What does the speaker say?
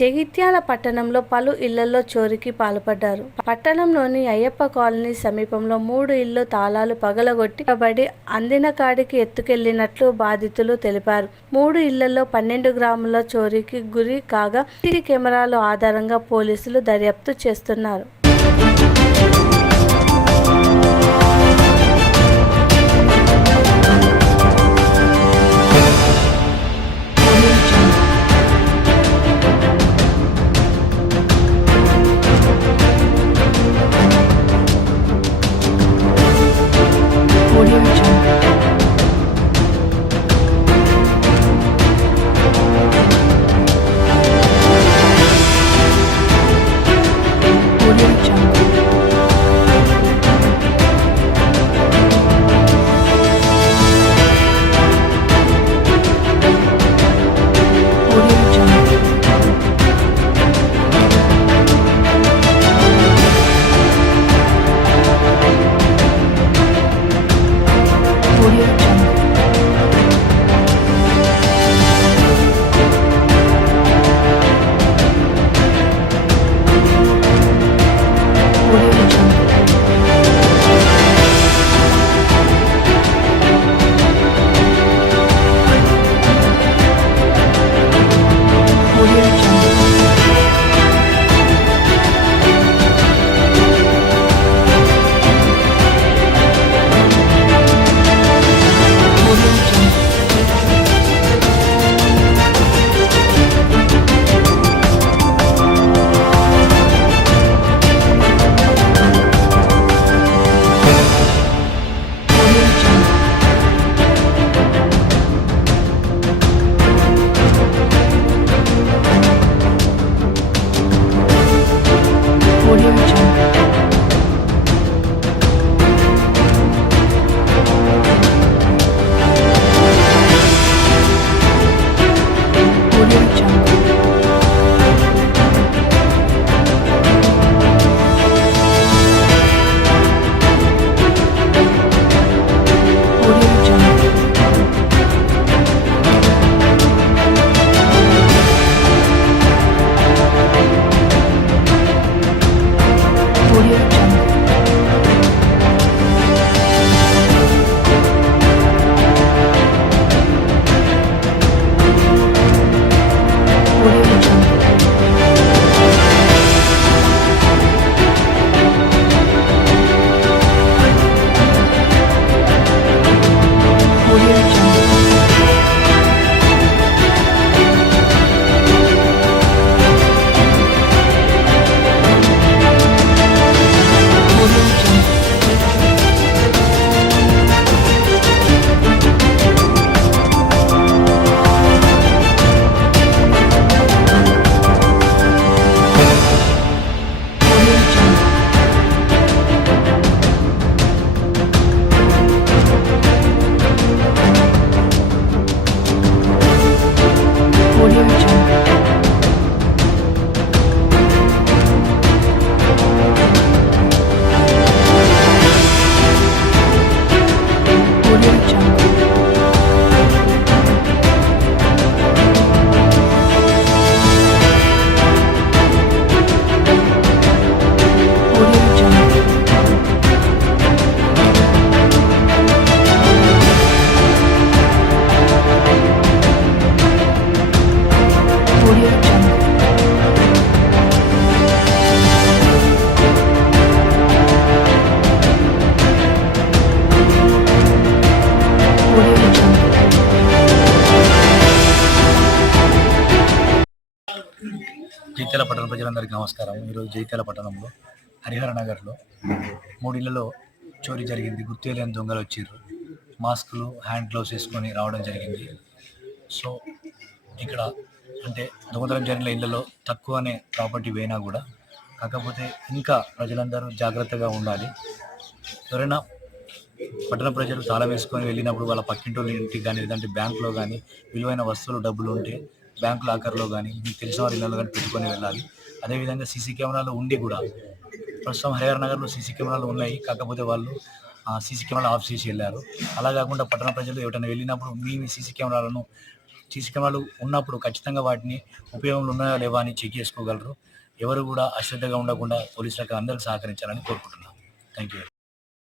జగిత్యాల పట్టణంలో పలు ఇళ్లలో చోరీకి పాల్పడ్డారు. పట్టణంలోని అయ్యప్ప కాలనీ సమీపంలో 3 ఇళ్లు తాళాలు పగలగొట్టి అందిన కాడికి ఎత్తుకెళ్లినట్లు బాధితులు తెలిపారు. 3 ఇళ్లలో 12 గ్రాముల చోరీకి గురి కాగా సీసీ కెమెరాల ఆధారంగా పోలీసులు దర్యాప్తు చేస్తున్నారు. జగిత్యాల పట్టణ ప్రజలందరికీ నమస్కారం. ఈరోజు జగిత్యాల పట్టణంలో హరిహర నగర్లో 3 ఇళ్లలో చోరీ జరిగింది. గుర్తు తెలియని దొంగలు వచ్చిర్రు. మాస్కులు, హ్యాండ్ గ్లౌస్ వేసుకొని రావడం జరిగింది. సో ఇక్కడ అంటే దొంగతనం జరిగిన ఇళ్లలో తక్కువనే ప్రాపర్టీ పోయినా కూడా, కాకపోతే ఇంకా ప్రజలందరూ జాగ్రత్తగా ఉండాలి. ఎవరైనా పట్టణ ప్రజలు తాళం వేసుకొని వెళ్ళినప్పుడు వాళ్ళ పక్కింటి ఇంటికి కానీ, లేదంటే బ్యాంకులో కానీ విలువైన వస్తువులు, డబ్బులు ఉంటే బ్యాంక్ లాకర్లో కానీ, మీకు తెలిసిన వారి ఇళ్ళలో కానీ పెట్టుకొని వెళ్ళాలి. అదేవిధంగా సీసీ కెమెరాలు ఉండి కూడా, ప్రస్తుతం హరిహర నగర్లో సీసీ కెమెరాలు ఉన్నాయి, కాకపోతే వాళ్ళు సీసీ కెమెరాలు ఆఫ్ చేసి వెళ్ళారు. అలా కాకుండా పట్టణ ప్రజలు ఎవరైనా వెళ్ళినప్పుడు మీ సీసీ కెమెరాలను సీసీ కెమెరాలు ఉన్నప్పుడు ఖచ్చితంగా వాటిని ఉపయోగంలో ఉన్నాయా లేవా అని చెక్ చేసుకోగలరు. ఎవరు కూడా అశ్రద్ధగా ఉండకుండా పోలీసులకు అందరూ సహకరించాలని కోరుకుంటున్నాను. Thank you.